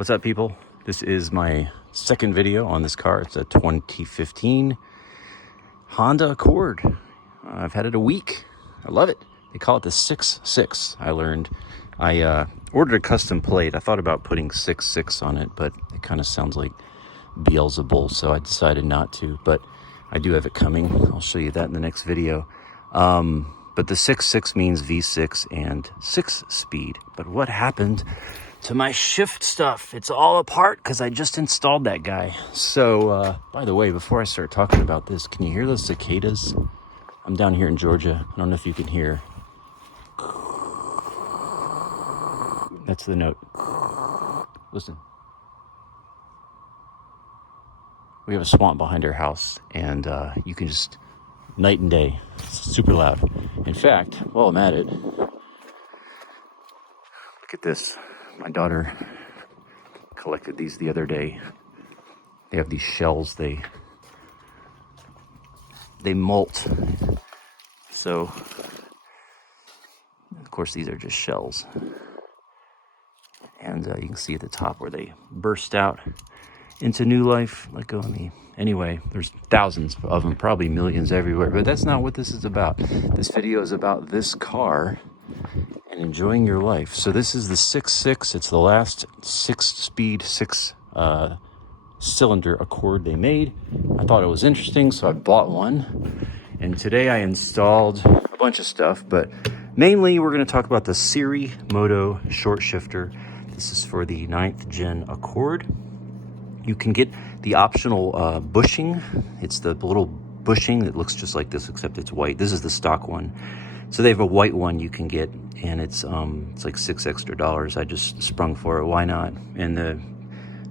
What's up, people? This is my second video on this car. It's a 2015 Honda Accord. I've had it a week. I love it. They call it the 6.6. I learned. I ordered a custom plate. I thought about putting 6.6 on it, but it kind of sounds like Beelzebul, so I decided not to. But I do have it coming. I'll show you that in the next video. But the 6.6 means V6 and 6-speed. But what happened to my shift stuff? It's all apart because I just installed that guy. So, by the way, before I start talking about this, can you hear those cicadas? I'm down here in Georgia. I don't know if you can hear. That's the note. Listen. We have a swamp behind our house, and you can just, night and day, it's super loud. In fact, while I'm at it, look at this. My daughter collected these the other day. They have these shells. They molt. So, of course, these are just shells. And you can see at the top where they burst out into new life. Let go of me. Anyway, there's thousands of them, probably millions everywhere. But that's not what this is about. This video is about this car and enjoying your life. So this is the 6.6. It's the last 6-speed, 6-cylinder Accord they made. I thought it was interesting, so I bought one. And today I installed a bunch of stuff, but mainly we're going to talk about the Sirimoto short shifter. This is for the 9th gen Accord. You can get the optional bushing. It's the little bushing that looks just like this, except it's white. This is the stock one. So they have a white one you can get, and it's like $6 extra. I just sprung for it. Why not? And their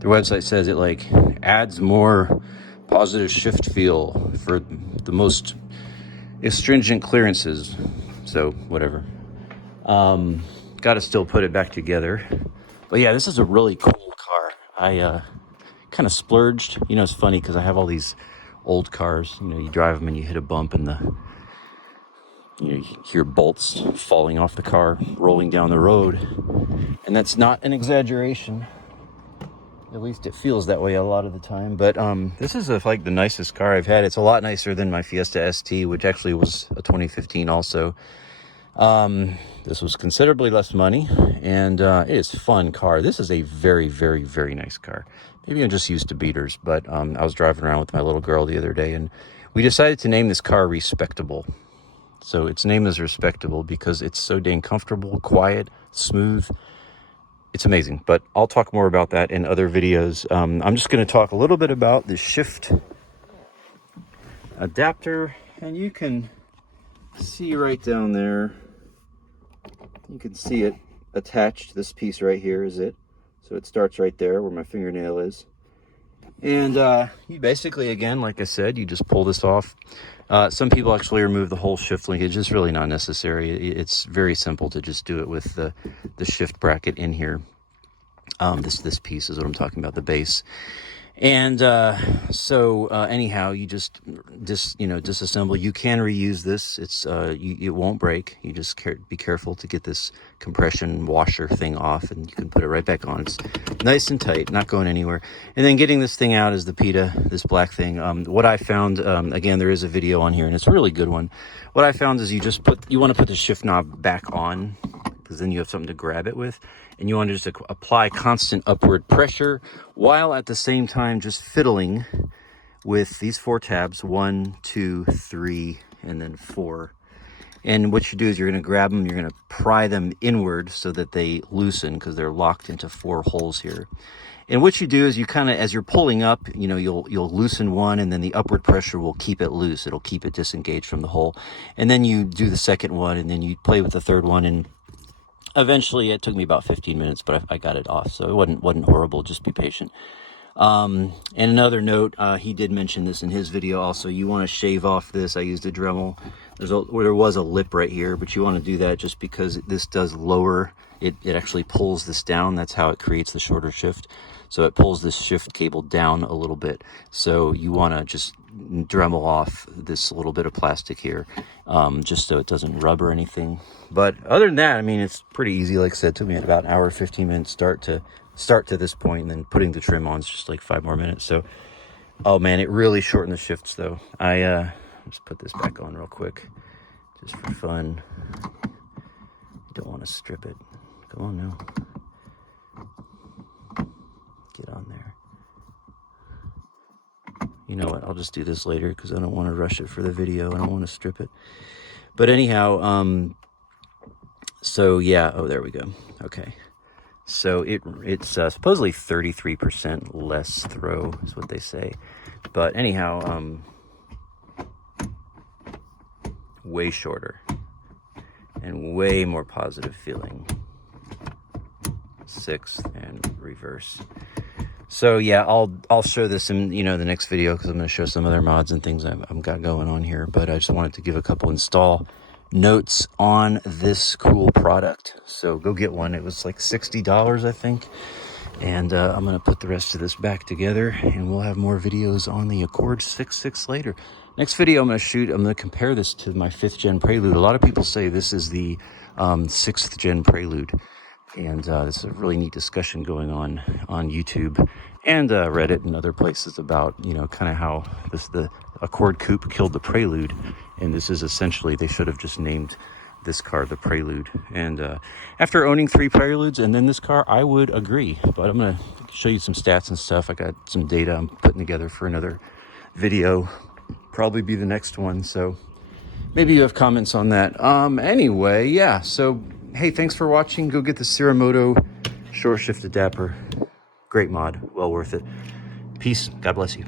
website says it like adds more positive shift feel for the most astringent clearances. So whatever. Got to still put it back together. But yeah, this is a really cool car. I kind of splurged. You know, it's funny because I have all these old cars. You know, you drive them and you hit a bump and you hear bolts falling off the car, rolling down the road. And that's not an exaggeration. At least it feels that way a lot of the time. But this is like the nicest car I've had. It's a lot nicer than my Fiesta ST, which actually was a 2015 also. This was considerably less money, and it is a fun car. This is a very, very, very nice car. Maybe I'm just used to beaters, but I was driving around with my little girl the other day, and we decided to name this car Respectable. So its name is Respectable because it's so dang comfortable, quiet, smooth. It's amazing, but I'll talk more about that in other videos. I'm just going to talk a little bit about the shift adapter, and you can see right down there. You can see it attached. This piece right here is it. So it starts right there where my fingernail is. And you basically, again, like I said, you just pull this off. Some people actually remove the whole shift linkage. It's really not necessary. It's very simple to just do it with the shift bracket in here. This piece is what I'm talking about, the base. And anyhow, you just disassemble. You can reuse this. It's it won't break. You just be careful to get this compression washer thing off, and you can put it right back on. It's nice and tight, not going anywhere. And then getting this thing out is the PETA, this black thing. What I found, again, there is a video on here, and it's a really good one. What I found is you want to put the shift knob back on, because then you have something to grab it with. And you want to just apply constant upward pressure while at the same time just fiddling with these 4 tabs, 1, 2, 3, and then 4. And what you do is you're going to grab them, you're going to pry them inward so that they loosen because they're locked into 4 holes here. And what you do is you kind of, as you're pulling up, you know, you'll loosen one, and then the upward pressure will keep it loose. It'll keep it disengaged from the hole. And then you do the second one, and then you play with the third one, and eventually it took me about 15 minutes, but I got it off. So it wasn't horrible. Just be patient. And another note, he did mention this in his video also. You want to shave off this. I used a Dremel. There was a lip right here, but you want to do that just because this does lower. It actually pulls this down. That's how it creates the shorter shift. So it pulls this shift cable down a little bit. So you want to just Dremel off this little bit of plastic here, just so it doesn't rub or anything. But other than that, I mean, it's pretty easy. Like I said, it took me about an hour, 15 minutes start to start to this point, and then putting the trim on is just like 5 more minutes. So, oh man, it really shortened the shifts though. I just put this back on real quick, just for fun. Don't want to strip it. Come on now. Get on there. You know what? I'll just do this later because I don't want to rush it for the video. I don't want to strip it. But anyhow, so yeah. Oh, there we go. Okay. So it's supposedly 33% less throw is what they say. But anyhow, way shorter and way more positive feeling. 6th and reverse. So yeah, I'll show this in the next video because I'm going to show some other mods and things I've got going on here. But I just wanted to give a couple install notes on this cool product. So go get one. It was like $60, I think. And I'm going to put the rest of this back together, and we'll have more videos on the Accord 6.6 later. Next video I'm going to compare this to my 5th gen Prelude. A lot of people say this is the 6th gen Prelude. And this is a really neat discussion going on YouTube and Reddit and other places about, kind of how the Accord Coupe killed the Prelude. And this is essentially, they should have just named this car the Prelude. And after owning 3 Preludes and then this car, I would agree. But I'm going to show you some stats and stuff. I got some data I'm putting together for another video. Probably be the next one. So maybe you have comments on that. Anyway, yeah. So, hey, thanks for watching. Go get the Sirimoto short shift adapter. Great mod. Well worth it. Peace. God bless you.